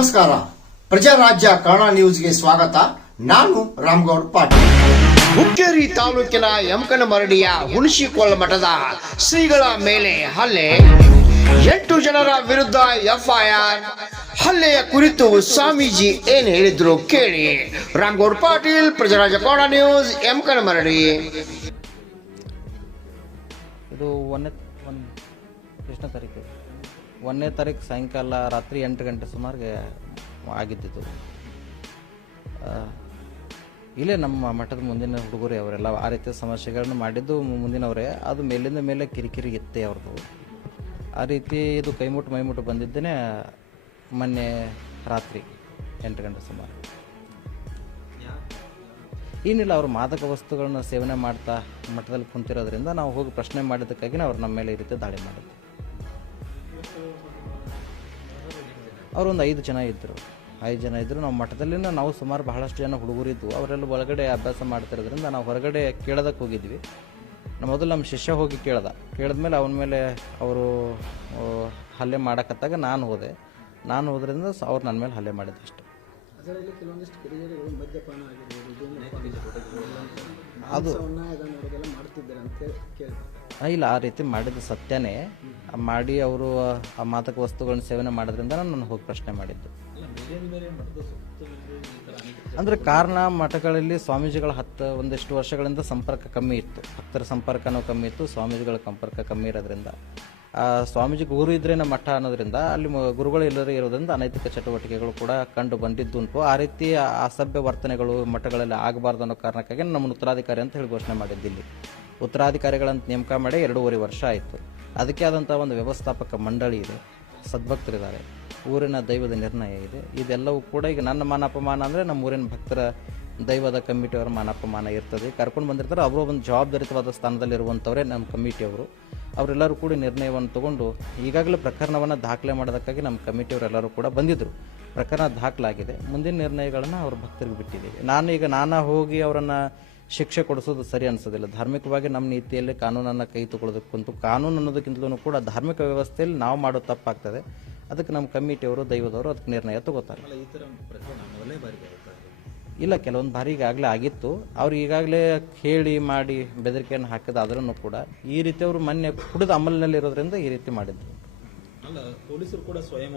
ನಮಸ್ಕಾರ. ಪ್ರಜಾರಾಜ್ಯ ಕನ್ನಡ ನ್ಯೂಸ್ಗೆ ಸ್ವಾಗತ. ನಾನು ರಾಮಗೌಡ ಪಾಟೀಲ್. ಹುಕ್ಕೇರಿ ತಾಲೂಕಿನ ಯಮಕನಮರಡಿಯ ಹುಣಸಿಕೋಳ ಮಠದ ಶ್ರೀಗಳ ಮೇಲೆ ಹಲ್ಲೆ, 8 ಜನರ ವಿರುದ್ಧ ಎಫ್ಐಆರ್. ಹಲ್ಲೆಯ ಕುರಿತು ಸ್ವಾಮೀಜಿ ಏನ್ ಹೇಳಿದ್ರು ಕೇಳಿ. ರಾಮಗೌಡ ಪಾಟೀಲ್, ಪ್ರಜಾರಾಜ್ಯ ಕನ್ನಡ ನ್ಯೂಸ್, ಯಮಕನಮರಡಿ. ಇದು ಒಂದನೇ ತಾರೀಕು ಸಾಯಂಕಾಲ ರಾತ್ರಿ 8 ಗಂಟೆ ಸುಮಾರಿಗೆ ಆಗಿದ್ದಿದ್ದು. ಇಲ್ಲೇ ನಮ್ಮ ಮಠದ ಮುಂದಿನ ಹುಡುಗರೇ ಅವರೆಲ್ಲ ಆ ರೀತಿಯ ಸಮಸ್ಯೆಗಳನ್ನು ಮಾಡಿದ್ದು ಮುಂದಿನವರೇ. ಅದು ಮೇಲಿಂದ ಮೇಲೆ ಕಿರಿಕಿರಿ ಇತ್ತೆ ಅವ್ರದ್ದು. ಆ ರೀತಿ ಇದು ಕೈಮುಟ್ಟು ಮೈಮುಟ್ಟು ಬಂದಿದ್ದೇನೆ ಮೊನ್ನೆ ರಾತ್ರಿ 8 ಗಂಟೆ ಸುಮಾರು. ಏನಿಲ್ಲ, ಅವರು ಮಾದಕ ವಸ್ತುಗಳನ್ನ ಸೇವನೆ ಮಾಡ್ತಾ ಮಠದಲ್ಲಿ ಕುಂತಿರೋದ್ರಿಂದ ನಾವು ಹೋಗಿ ಪ್ರಶ್ನೆ ಮಾಡಿದ್ದಕ್ಕಾಗಿ ಅವ್ರು ನಮ್ಮ ಮೇಲೆ ಈ ರೀತಿ ದಾಳಿ ಮಾಡಿದ್ರು. ಅವರೊಂದು 5 ಜನ ಇದ್ದರು. ನಾವು ಮಠದಲ್ಲಿ ನಾವು ಸುಮಾರು ಬಹಳಷ್ಟು ಜನ ಹುಡುಗರಿದ್ದು ಅವರೆಲ್ಲ ಒಳಗಡೆ ಅಭ್ಯಾಸ ಮಾಡ್ತಿರೋದ್ರಿಂದ ನಾವು ಹೊರಗಡೆ ಕೇಳೋದಕ್ಕೆ ಹೋಗಿದ್ವಿ. ಮೊದಲು ನಮ್ಮ ಶಿಷ್ಯ ಹೋಗಿ ಕೇಳಿದ್ಮೇಲೆ ಅವನ ಮೇಲೆ ಅವರು ಹಲ್ಲೆ ಮಾಡಕತ್ತಾಗ ನಾನು ಹೋದ್ರಿಂದ ಅವ್ರು ನನ್ನ ಮೇಲೆ ಹಲ್ಲೆ ಮಾಡಿದ್ದು ಅಷ್ಟೆ. ಅದು ಇಲ್ಲ, ಆ ರೀತಿ ಮಾಡಿದ್ದು ಸತ್ಯನೇ. ಮಾಡಿ ಅವರು ಆ ಮಾದಕ ವಸ್ತುಗಳನ್ನ ಸೇವನೆ ಮಾಡೋದ್ರಿಂದ ನಾನು ಹೋಗಿ ಪ್ರಶ್ನೆ ಮಾಡಿದ್ದು. ಅಂದರೆ ಕಾರಣ, ಮಠಗಳಲ್ಲಿ ಸ್ವಾಮೀಜಿಗಳ ಒಂದಿಷ್ಟು ವರ್ಷಗಳಿಂದ ಸಂಪರ್ಕ ಕಮ್ಮಿ ಇತ್ತು, ಭಕ್ತರ ಸಂಪರ್ಕನೂ ಕಮ್ಮಿ ಇತ್ತು, ಸ್ವಾಮೀಜಿಗಳ ಸಂಪರ್ಕ ಕಮ್ಮಿ ಇರೋದ್ರಿಂದ, ಸ್ವಾಮೀಜಿ ಗುರು ಇದ್ರೇ ಮಠ ಅನ್ನೋದ್ರಿಂದ ಅಲ್ಲಿ ಗುರುಗಳು ಎಲ್ಲರೂ ಇರೋದ್ರಿಂದ ಅನೈತಿಕ ಚಟುವಟಿಕೆಗಳು ಕೂಡ ಕಂಡು ಬಂದಿದ್ದುಂಟು. ಆ ರೀತಿ ಅಸಭ್ಯ ವರ್ತನೆಗಳು ಮಠಗಳಲ್ಲಿ ಆಗಬಾರ್ದು ಅನ್ನೋ ಕಾರಣಕ್ಕಾಗಿ ನಮ್ಮನ್ನು ಉತ್ತರಾಧಿಕಾರಿ ಅಂತ ಹೇಳಿ ಘೋಷಣೆ ಮಾಡಿದ್ದಿಲ್ಲಿ. ಉತ್ತರಾಧಿಕಾರಿಗಳಂತ ನೇಮಕ ಮಾಡಿ 2.5 ವರ್ಷ ಆಯಿತು. ಅದಕ್ಕೆ ಆದಂಥ ಒಂದು ವ್ಯವಸ್ಥಾಪಕ ಮಂಡಳಿ ಇದೆ, ಸದ್ಭಕ್ತರಿದ್ದಾರೆ, ಊರಿನ ದೈವದ ನಿರ್ಣಯ ಇದೆ. ಇದೆಲ್ಲವೂ ಕೂಡ ಈಗ ನನ್ನ ಮಾನಾಪಮಾನ ಅಂದರೆ ನಮ್ಮ ಊರಿನ ಭಕ್ತರ ದೈವದ ಕಮಿಟಿಯವರ ಮಾನಾಪಮಾನ ಇರ್ತದೆ. ಕರ್ಕೊಂಡು ಬಂದಿರ್ತಾರೆ, ಅವರು ಒಂದು ಜವಾಬ್ದಾರಿತವಾದ ಸ್ಥಾನದಲ್ಲಿರುವಂಥವರೇ ನಮ್ಮ ಕಮಿಟಿಯವರು. ಅವರೆಲ್ಲರೂ ಕೂಡ ನಿರ್ಣಯವನ್ನು ತಗೊಂಡು ಈಗಾಗಲೇ ಪ್ರಕರಣವನ್ನು ದಾಖಲೆ ಮಾಡೋದಕ್ಕಾಗಿ ನಮ್ಮ ಕಮಿಟಿಯವರೆಲ್ಲರೂ ಕೂಡ ಬಂದಿದ್ದರು. ಪ್ರಕರಣ ದಾಖಲಾಗಿದೆ. ಮುಂದಿನ ನಿರ್ಣಯಗಳನ್ನು ಅವ್ರ ಭಕ್ತರಿಗೆ ಬಿಟ್ಟಿದ್ದೀವಿ. ನಾನು ಹೋಗಿ ಅವರನ್ನು ಶಿಕ್ಷೆ ಕೊಡಿಸೋದು ಸರಿ ಅನಿಸೋದಿಲ್ಲ. ಧಾರ್ಮಿಕವಾಗಿ ನಮ್ಮ ನೀತಿಯಲ್ಲಿ ಕಾನೂನನ್ನು ಕೈ ತಗೊಳ್ಳೋದಕ್ಕಂತೂ, ಕಾನೂನು ಅನ್ನೋದಕ್ಕಿಂತಲೂ ಕೂಡ ಧಾರ್ಮಿಕ ವ್ಯವಸ್ಥೆಯಲ್ಲಿ ನಾವು ಮಾಡೋ ತಪ್ಪಾಗ್ತದೆ. ಅದಕ್ಕೆ ನಮ್ಮ ಕಮಿಟಿಯವರು, ದೈವದವರು ಅದಕ್ಕೆ ನಿರ್ಣಯ ತಗೋತಾರೆ. ಇಲ್ಲ, ಕೆಲವೊಂದು ಬಾರಿ ಈಗಾಗಲೇ ಆಗಿತ್ತು. ಅವ್ರು ಈಗಾಗಲೇ ಹೇಳಿ ಮಾಡಿ ಬೆದರಿಕೆಯನ್ನು ಹಾಕಿದಾದ್ರೂ ಕೂಡ ಈ ರೀತಿ ಅವರು ಮೊನ್ನೆ ಕುಡಿದ ಅಮಲಿನಲ್ಲಿ ಇರೋದ್ರಿಂದ ಈ ರೀತಿ ಮಾಡಿದ್ರು. ಪೊಲೀಸರು ಕೂಡ ಸ್ವಯಂ